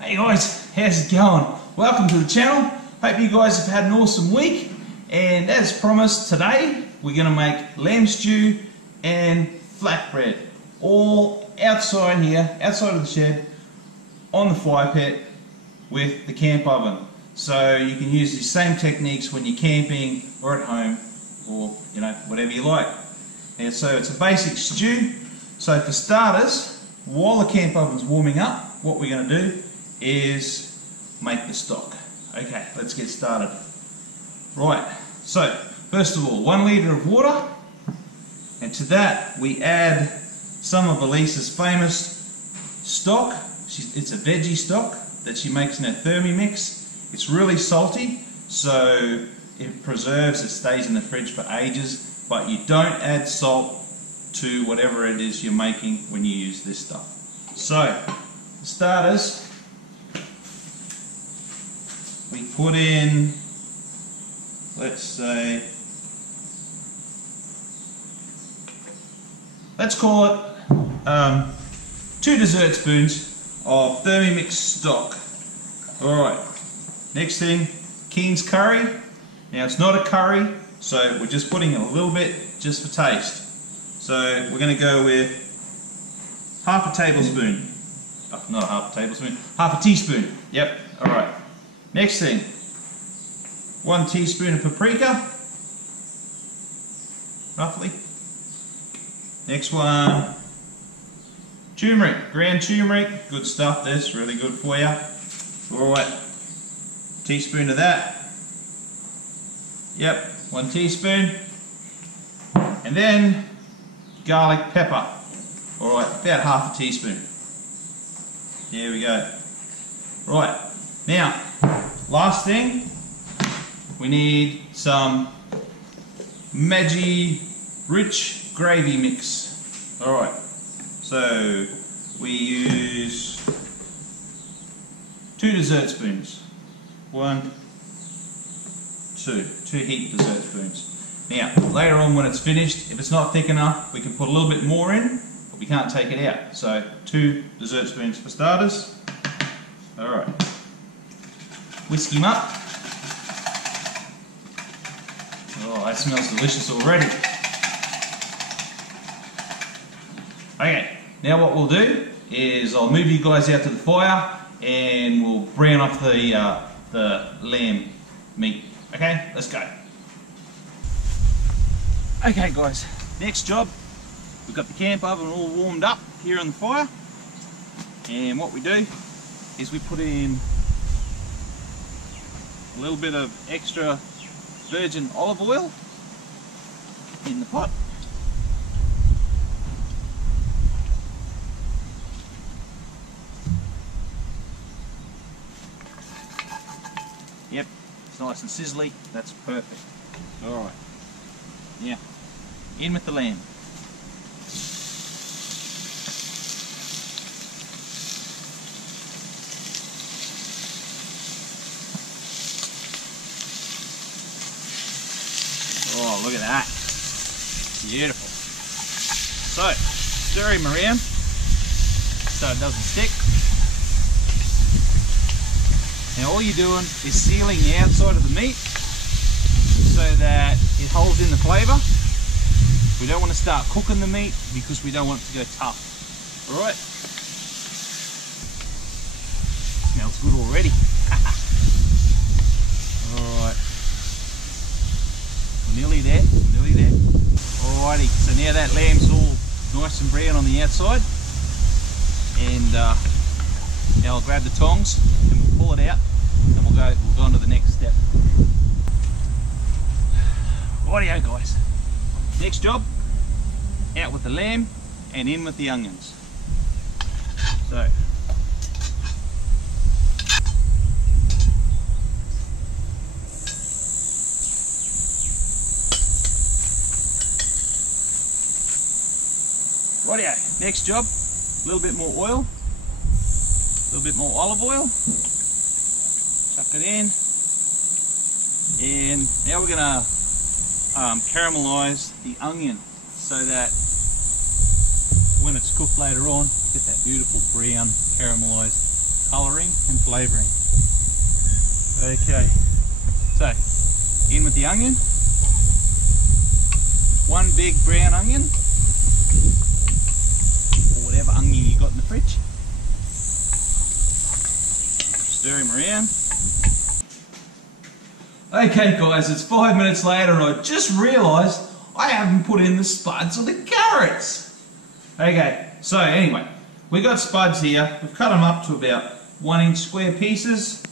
Hey guys, how's it going? Welcome to the channel. Hope you guys have had an awesome week. And as promised, today we're going to make lamb stew and flatbread. All outside here, outside of the shed, on the fire pit with the camp oven. So you can use the same techniques when you're camping or at home or whatever you like. And so it's a basic stew. So for starters, while the camp oven's warming up, what we're going to do is make the stock. Okay, let's get started. Right, so first of all, 1 litre of water, and to that we add some of Elisa's famous stock. It's a veggie stock that she makes in her Thermomix. It's really salty, so it preserves, it stays in the fridge for ages, but you don't add salt to whatever it is you're making when you use this stuff. So, for starters, we put in, let's call it 2 dessert spoons of Thermomix stock. Alright, next thing, King's curry. Now it's not a curry, so we're just putting a little bit just for taste. So we're going to go with half a tablespoon. Oh, not half a tablespoon, half a teaspoon. Yep, alright. Next thing, 1 teaspoon of paprika, roughly. Next one, turmeric, ground turmeric, good stuff, this, really good for you. Alright, teaspoon of that. Yep, 1 teaspoon. And then garlic pepper. Alright, about half a teaspoon. There we go. Right, now, last thing, we need some Maggi rich gravy mix. Alright, so we use 2 dessert spoons. 1, 2 heaped dessert spoons. Now, later on when it's finished, if it's not thick enough, we can put a little bit more in, but we can't take it out. So 2 dessert spoons for starters. Alright. Whisk him up. Oh, that smells delicious already. Okay, now what we'll do is I'll move you guys out to the fire and we'll brown off the lamb meat. Okay, let's go. Okay guys, next job, we've got the camp oven all warmed up here on the fire, and what we do is we put in a little bit of extra virgin olive oil in the pot. Yep, it's nice and sizzly, that's perfect. Alright, now in with the lamb. Oh, look at that. Beautiful. So, stir him around so it doesn't stick. Now all you're doing is sealing the outside of the meat so that it holds in the flavour. We don't want to start cooking the meat because we don't want it to go tough. Alright. Smells good already. Alright. Nearly there, nearly there. Alrighty, so now that lamb's all nice and brown on the outside. And now I'll grab the tongs and we'll pull it out and we'll go on to the next step. Rightio guys. Next job, out with the lamb and in with the onions. So, rightio, next job, a little bit more oil, a little bit more olive oil, chuck it in, and now we're going to caramelize the onion so that when it's cooked later on, get that beautiful brown caramelized colouring and flavouring. Okay, so in with the onion. One big brown onion, or whatever onion you got in the fridge. Stir him around. Okay guys, it's 5 minutes later and I just realised I haven't put in the spuds or the carrots. Okay, so anyway, we got spuds here. We've cut them up to about 1 inch square pieces.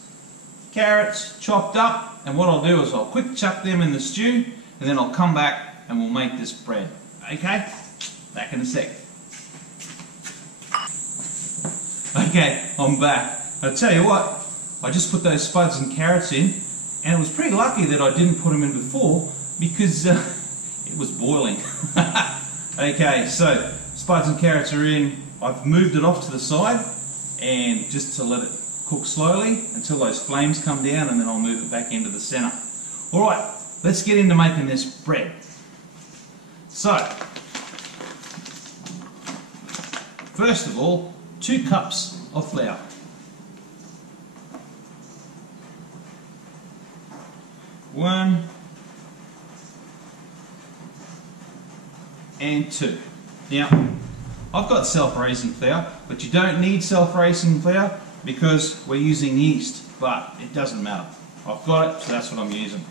Carrots chopped up, and what I'll do is I'll quick chuck them in the stew and then I'll come back and we'll make this bread. Okay, back in a sec. Okay, I'm back. I'll tell you what, I just put those spuds and carrots in, and it was pretty lucky that I didn't put them in before because it was boiling. Okay, so spuds and carrots are in. I've moved it off to the side and just to let it cook slowly until those flames come down, and then I'll move it back into the centre. Alright, let's get into making this bread. So, first of all, 2 cups of flour. 1 and 2. Now, I've got self-raising flour, but you don't need self-raising flour because we're using yeast, but it doesn't matter. I've got it, so that's what I'm using.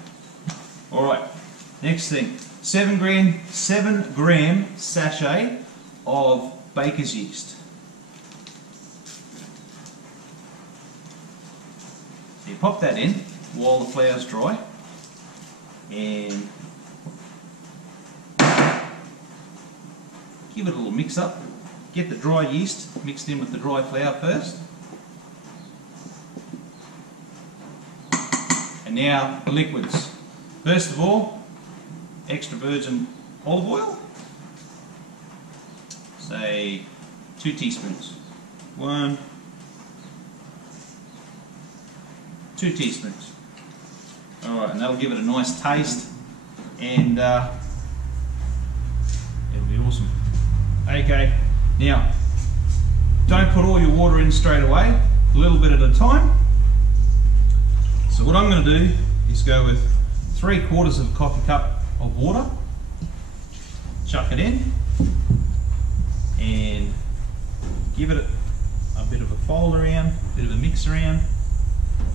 Alright, next thing, 7 gram sachet of baker's yeast. So you pop that in while the flour's dry, and give it a little mix up. Get the dry yeast mixed in with the dry flour first. And now the liquids. First of all, extra virgin olive oil. Say 2 teaspoons. 1, 2 teaspoons. Alright, and that'll give it a nice taste, and it'll be awesome. Okay, now don't put all your water in straight away, a little bit at a time. So what I'm going to do is go with 3/4 of a coffee cup of water, chuck it in, and give it a bit of a fold around, a bit of a mix around,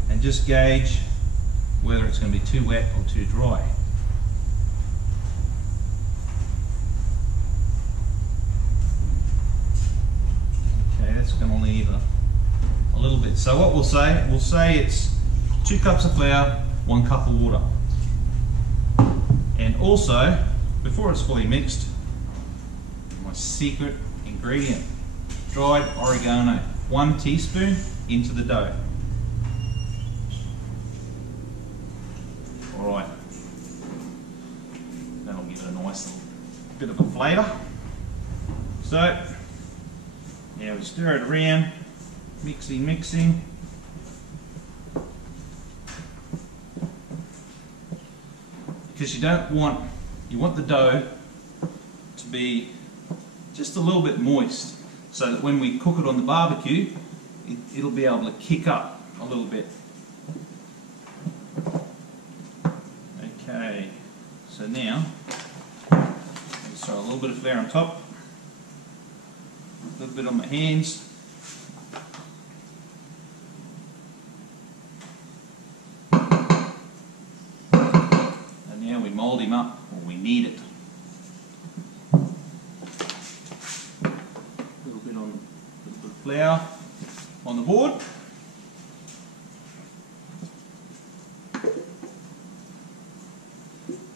and just gauge whether it's going to be too wet or too dry. Okay, that's going to leave a little bit. So what we'll say it's 2 cups of flour, 1 cup of water. And also, before it's fully mixed, my secret ingredient, dried oregano, 1 teaspoon into the dough. Alright, that'll give it a nice bit of a flavour. So, now we stir it around, mixing. Because you want the dough to be just a little bit moist, so that when we cook it on the barbecue, it'll be able to kick up a little bit. Okay, so now let's throw a little bit of flour on top, a little bit on my hands. And now we mould him up, or we knead it. A little bit of flour on the board.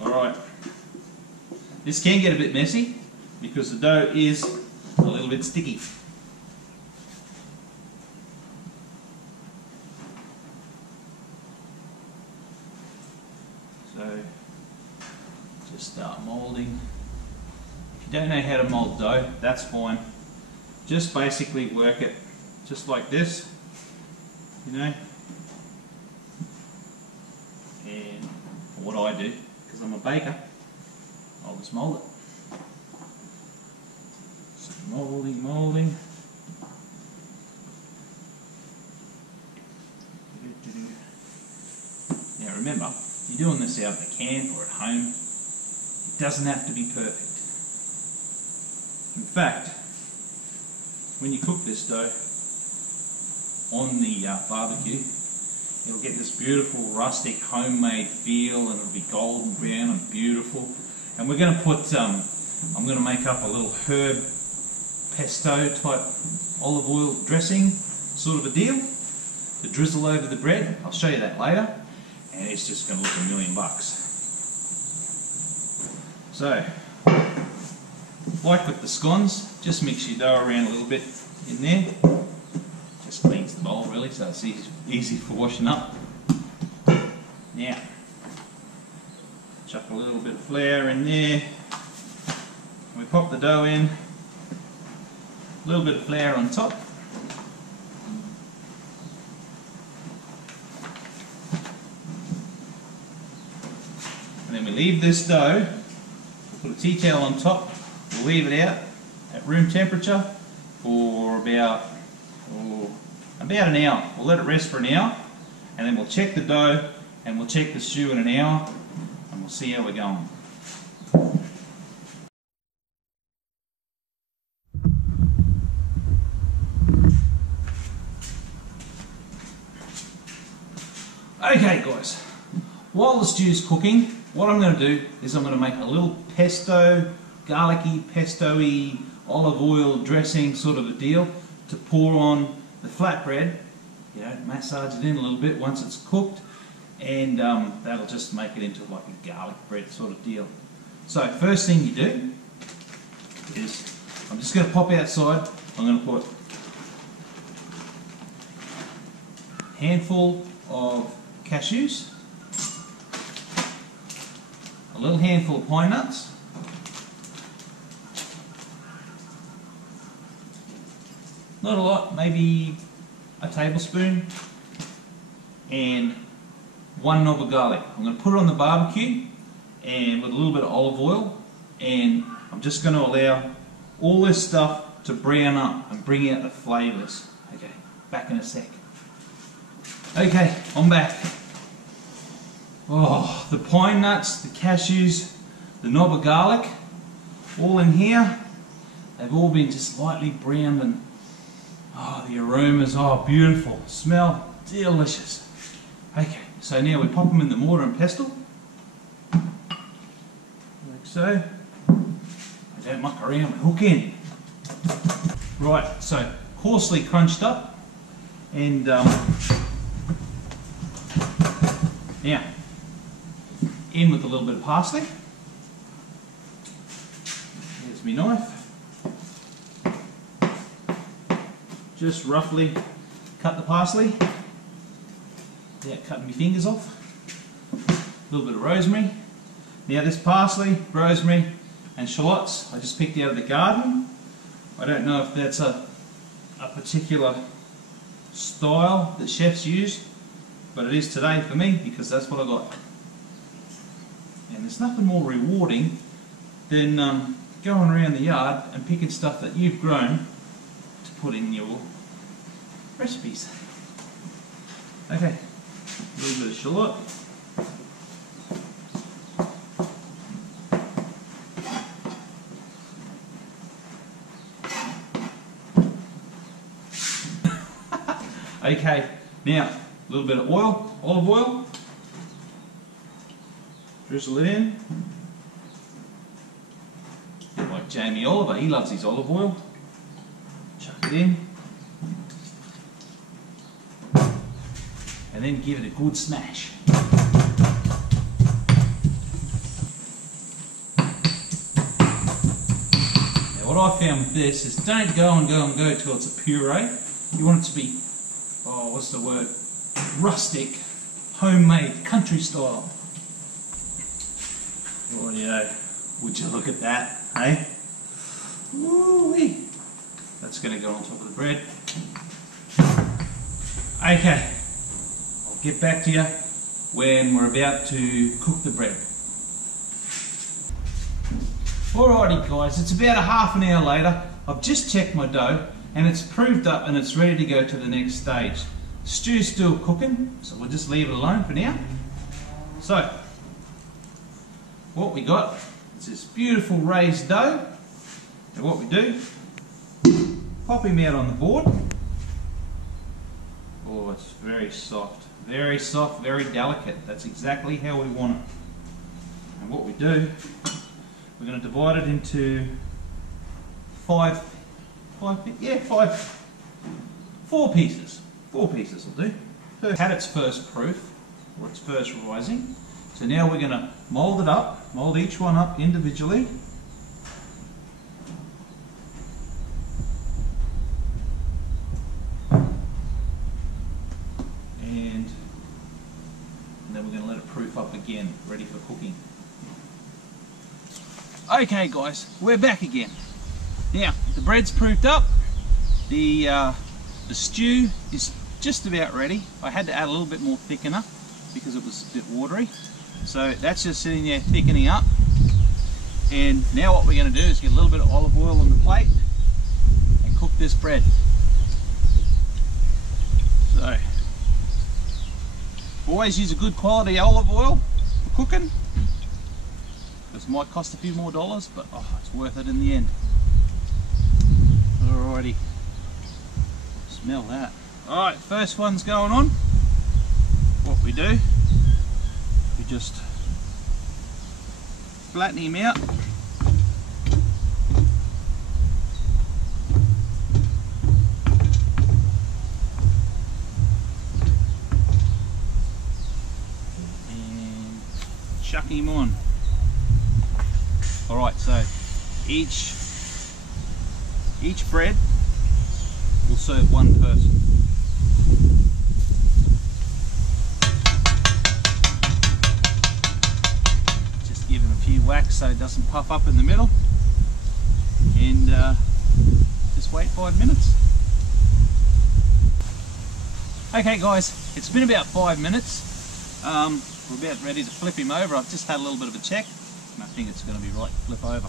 Alright, this can get a bit messy because the dough is a little bit sticky. So just start moulding. If you don't know how to mould dough, that's fine. Just basically work it just like this, you know. And what I do, because I'm a baker, I'll just mould it. So moulding. Now remember, you're doing this out in the camp or at home. It doesn't have to be perfect. In fact, when you cook this dough on the barbecue, it'll get this beautiful rustic homemade feel, and it'll be golden brown and beautiful. And we're going to put, I'm going to make up a little herb pesto type olive oil dressing sort of a deal to drizzle over the bread. I'll show you that later, and it's just going to look $1,000,000. So, like with the scones, just mix your dough around a little bit in there. Just cleans the bowl really, so it's easy for washing up. Now, chuck a little bit of flour in there. We pop the dough in, a little bit of flour on top. And then we leave this dough, put a tea towel on top, we'll leave it out at room temperature for about an hour. We'll let it rest for an hour, and then we'll check the dough and we'll check the stew in an hour, and we'll see how we're going. Okay guys, while the stew's cooking, what I'm going to do is I'm going to make a little pesto, garlicky, pesto-y, olive oil dressing sort of a deal to pour on the flatbread. You know, massage it in a little bit once it's cooked, and that'll just make it into like a garlic bread sort of deal. So first thing you do is, I'm just going to pop outside, I'm going to put a handful of cashews, a little handful of pine nuts, not a lot, maybe a tablespoon, and 1 knob of garlic. I'm going to put it on the barbecue and with a little bit of olive oil, and I'm just going to allow all this stuff to brown up and bring out the flavours. Okay, back in a sec. Okay, I'm back. Oh, the pine nuts, the cashews, the knob of garlic, all in here. They've all been just lightly browned, and oh, the aromas, oh, beautiful. Smell delicious. Okay, so now we pop them in the mortar and pestle. Like so. I don't muck around, we hook in. Right, so coarsely crunched up, and now in with a little bit of parsley. Here's my knife. Just roughly cut the parsley without cutting my fingers off. A little bit of rosemary. Now this parsley, rosemary and shallots I just picked out of the garden. I don't know if that's a particular style that chefs use, but it is today for me because that's what I got. And there's nothing more rewarding than going around the yard and picking stuff that you've grown to put in your recipes. Okay, a little bit of shallot. Okay, now a little bit of oil, olive oil. Drizzle it in. Like Jamie Oliver, he loves his olive oil. Chuck it in. And then give it a good smash. Now what I found with this is don't go till it's a puree. You want it to be, oh, what's the word? Rustic, homemade, country style. Rightio, would you look at that, eh? Woo-wee. That's going to go on top of the bread. Okay, I'll get back to you when we're about to cook the bread. Alrighty guys, it's about a half an hour later. I've just checked my dough and it's proved up and it's ready to go to the next stage. Stew's still cooking, so we'll just leave it alone for now. So, what we got is this beautiful raised dough. And what we do, pop him out on the board. Oh, it's very soft, very delicate. That's exactly how we want it. And what we do, we're going to divide it into four pieces. 4 pieces will do. Had its first proof, or its first rising. So now we're going to mould it up, mould each one up individually. And then we're going to let it proof up again, ready for cooking. Okay guys, we're back again. Now, the bread's proofed up. The stew is just about ready. I had to add a little bit more thickener because it was a bit watery. So that's just sitting there thickening up. And now what we're going to do is get a little bit of olive oil on the plate and cook this bread. So, always use a good quality olive oil for cooking. This might cost a few more dollars, but oh, it's worth it in the end. Alrighty. Smell that. Alright, first one's going on. What we do, we just flatten him out. And chuck him on. Alright, so each bread will serve one person. Just give him a few whacks so it doesn't puff up in the middle, and just wait 5 minutes. Okay guys, it's been about 5 minutes. We're about ready to flip him over. I've just had a little bit of a check and I think it's going to be right to flip over.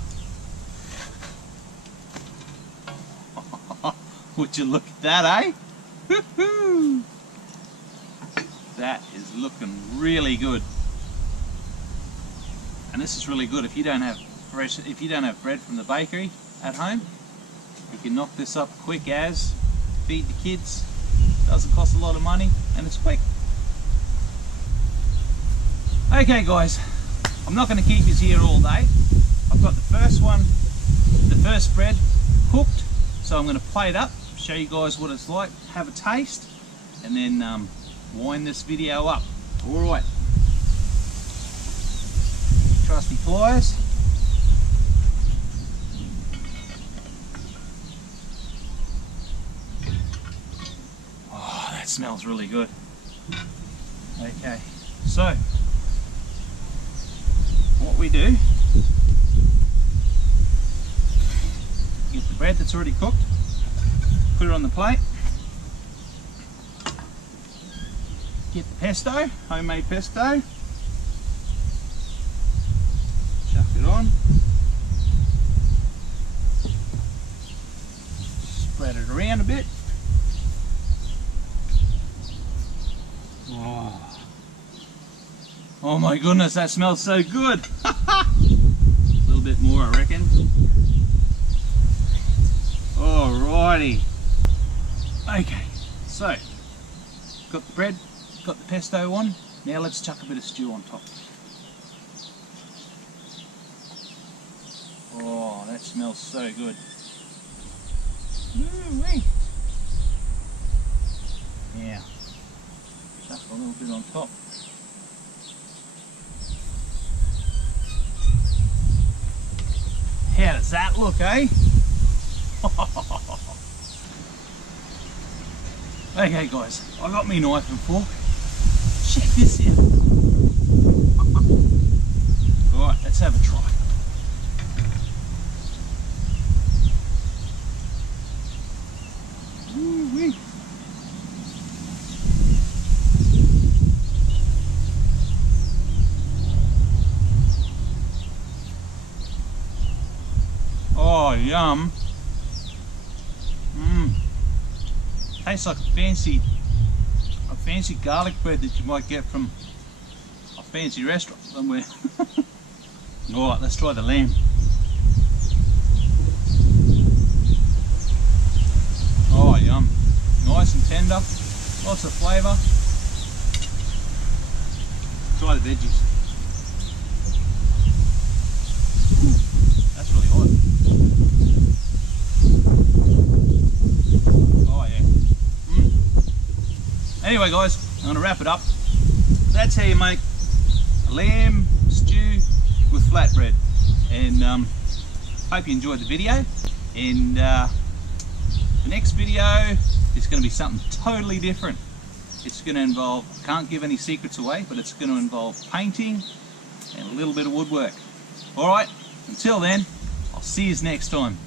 Would you look at that, eh? Woohoo! That is looking really good. And this is really good if you don't have bread from the bakery at home. You can knock this up quick as, feed the kids. Doesn't cost a lot of money and it's quick. Okay guys, I'm not going to keep you here all day. I've got the first bread cooked, so I'm going to plate up, show you guys what it's like, have a taste, and then wind this video up. Alright, trusty pliers. Oh, that smells really good. Okay, so what we do, get the bread that's already cooked, put it on the plate, get the pesto, homemade pesto, chuck it on, spread it around a bit. Oh my goodness, that smells so good. A little bit more, I reckon. Alrighty. Okay, so got the bread, got the pesto on. Now let's chuck a bit of stew on top. Oh, that smells so good. Woo-wee. Now, chuck a little bit on top. How does that look, eh? Okay guys, I got me knife and fork. Check this out. Alright, let's have a try. Woo-wee. Oh, yum. Tastes like a fancy fancy garlic bread that you might get from a fancy restaurant somewhere. Alright, let's try the lamb. Oh, yum. Nice and tender, lots of flavour. Try the veggies. That's really hot. Oh yeah. Anyway guys, I'm going to wrap it up. That's how you make a lamb stew with flatbread. And hope you enjoyed the video. And the next video is going to be something totally different. It's going to involve, I can't give any secrets away, but it's going to involve painting and a little bit of woodwork. Alright, until then, I'll see you next time.